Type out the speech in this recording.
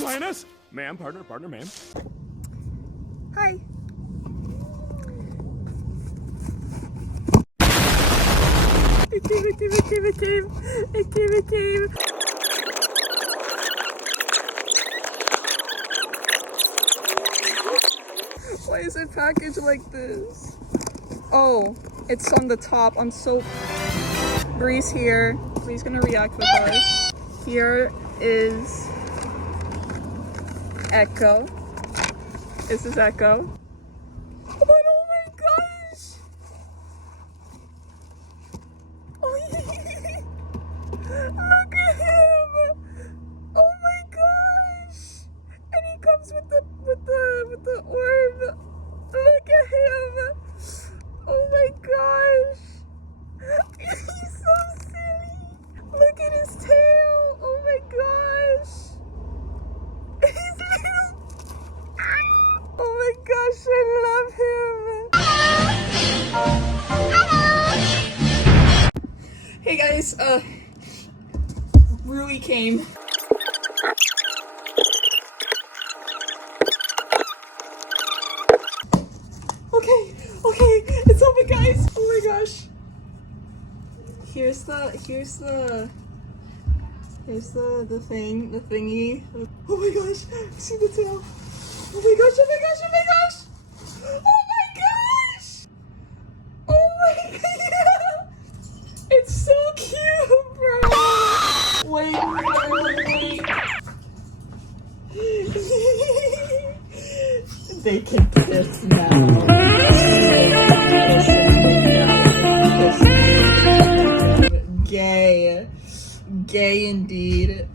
Lioness? Ma'am, partner, ma'am. Hi. It came. Why is it packaged like this? Oh, it's on the top. I'm so... Bree's here. Bree's gonna react with us. Here is Echo. This is Echo. But oh my gosh! Oh, look at him! Oh my gosh! And he comes with the orb. Look at him! Oh my gosh! He's so silly! Look at his tail! Oh my gosh! He's little! Oh my gosh, I love him! Hey guys, Rui came. Okay, it's open, guys. Oh my gosh. Here's the thingy. Oh my gosh, see the tail. Oh my gosh. Oh my god. It's so cute, bro. Wait. They can kiss now. Gay indeed.